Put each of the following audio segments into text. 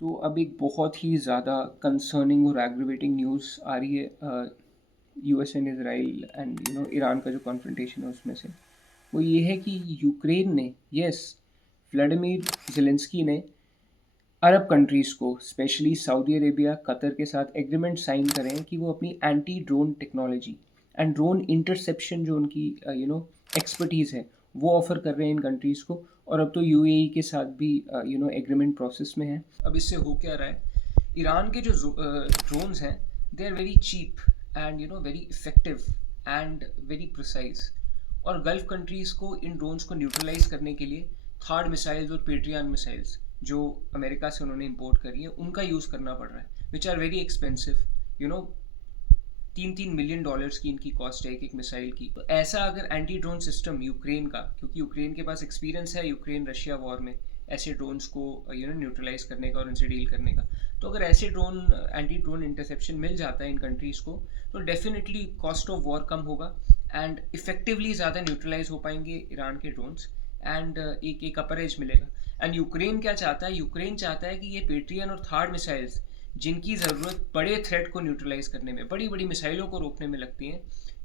तो अब एक बहुत ही ज़्यादा कंसर्निंग और एग्रीवेटिंग न्यूज़ आ रही है US and Israel and Iran का जो कॉन्फ्रंटेशन है उसमें से। वो ये है कि यूक्रेन ने, यस, व्लादिमीर ज़ेलेंस्की ने अरब कंट्रीज़ को, स्पेशली सऊदी अरेबिया, कतर के साथ एग्रीमेंट साइन करें कि वो अपनी anti drone technology and drone interception जो उनकी एक्सपर्टीज़ है वो ऑफ़र कर रहे हैं इन कंट्रीज़ को। और अब तो यूएई के साथ भी एग्रीमेंट प्रोसेस में है। अब इससे हो क्या रहा है, ईरान के जो ड्रोन्स हैं they are very cheap and very effective and very precise. और गल्फ़ कंट्रीज़ को इन ड्रोन्स को न्यूट्रलाइज करने के लिए थार्ड मिसाइल्स और पेट्रियन मिसाइल्स जो अमेरिका से उन्होंने इंपोर्ट करी है उनका यूज़ करना पड़ रहा है, which are very expensive. You know 3-3 million dollars की इनकी कॉस्ट है एक एक मिसाइल की। तो ऐसा अगर एंटी ड्रोन सिस्टम यूक्रेन का, क्योंकि यूक्रेन के पास एक्सपीरियंस है यूक्रेन रशिया वॉर में ऐसे ड्रोन्स को न्यूट्रलाइज करने का और उनसे डील करने का, तो अगर ऐसे ड्रोन एंटी ड्रोन इंटरसेप्शन मिल जाता है इन कंट्रीज़ को तो डेफिनेटली कॉस्ट ऑफ वॉर कम होगा एंड इफेक्टिवली ज़्यादा न्यूट्रलाइज हो पाएंगे ईरान के ड्रोन्स एंड एक अपर एज मिलेगा। एंड यूक्रेन क्या चाहता है, यूक्रेन चाहता है कि ये पेट्रियन और थार्ड मिसाइल्स जिनकी ज़रूरत बड़े थ्रेट को न्यूट्रलाइज करने में, बड़ी बड़ी मिसाइलों को रोकने में लगती हैं,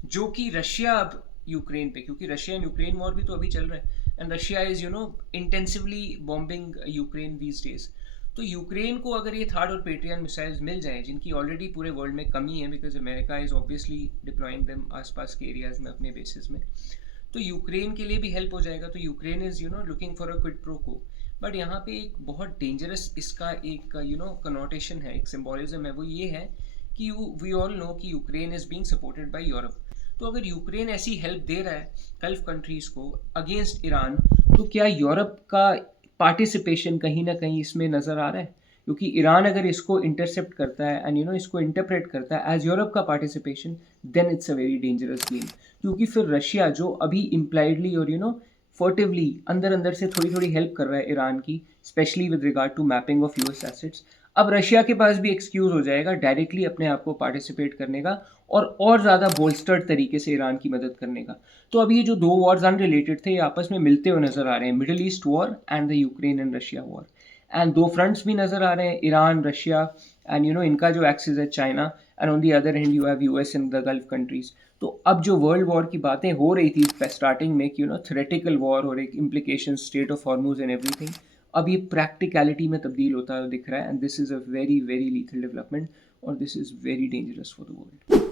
जो कि रशिया अब यूक्रेन पे, क्योंकि रशिया एंड यूक्रेन वॉर भी तो अभी चल रहा है and Russia is intensively bombing Ukraine these days. तो यूक्रेन को अगर ये थार्ड और पेट्रियन मिसाइल्स मिल जाएं जिनकी ऑलरेडी पूरे वर्ल्ड में कमी है, because America is obviously deploying them आसपास के एरियाज़ में अपने बेसिस में, तो यूक्रेन के लिए भी हेल्प हो जाएगा। तो Ukraine is looking for a quid pro को। बट यहाँ पे एक बहुत डेंजरस इसका एक कनोटेशन है, एक सिम्बोलिज्म है, वो ये है कि वी ऑल नो कि Ukraine is being supported by Europe. तो अगर यूक्रेन ऐसी हेल्प दे रहा है गल्फ कंट्रीज़ को अगेंस्ट ईरान, तो क्या यूरोप का पार्टिसिपेशन कहीं ना कहीं इसमें नज़र आ रहा है? क्योंकि ईरान अगर इसको इंटरसेप्ट करता है एंड इसको इंटरप्रेट करता है एज यूरोप का participation, then it's a very dangerous game. क्योंकि फिर रशिया जो अभी इम्प्लाइडली और फर्टिवली अंदर अंदर से थोड़ी थोड़ी हेल्प कर रहा है ईरान की, specially with regard to mapping of US assets, अब रशिया के पास भी एक्सक्यूज हो जाएगा डायरेक्टली अपने आप को पार्टिसिपेट करने का और ज़्यादा बोल्स्टर्ड तरीके से ईरान की मदद करने का। तो अब ये जो दो वॉर्स अनरिलेटेड थे ये आपस में मिलते हुए नजर आ रहे हैं, middle east war and the Ukraine and Russia war. And दो फ्रंट्स भी नजर आ रहे हैं, ईरान रशिया एंड इनका जो एक्सिस है China, and on the other hand you have US and the gulf countries. तो अब जो वर्ल्ड वॉर की बातें हो रही थी स्टार्टिंग में कि थ्रेटिकल वॉर और एक implication strait of Hormuz and everything, अब ये प्रैक्टिकलिटी में तब्दील होता दिख रहा है and this is a very very lethal development और this is very dangerous for the world.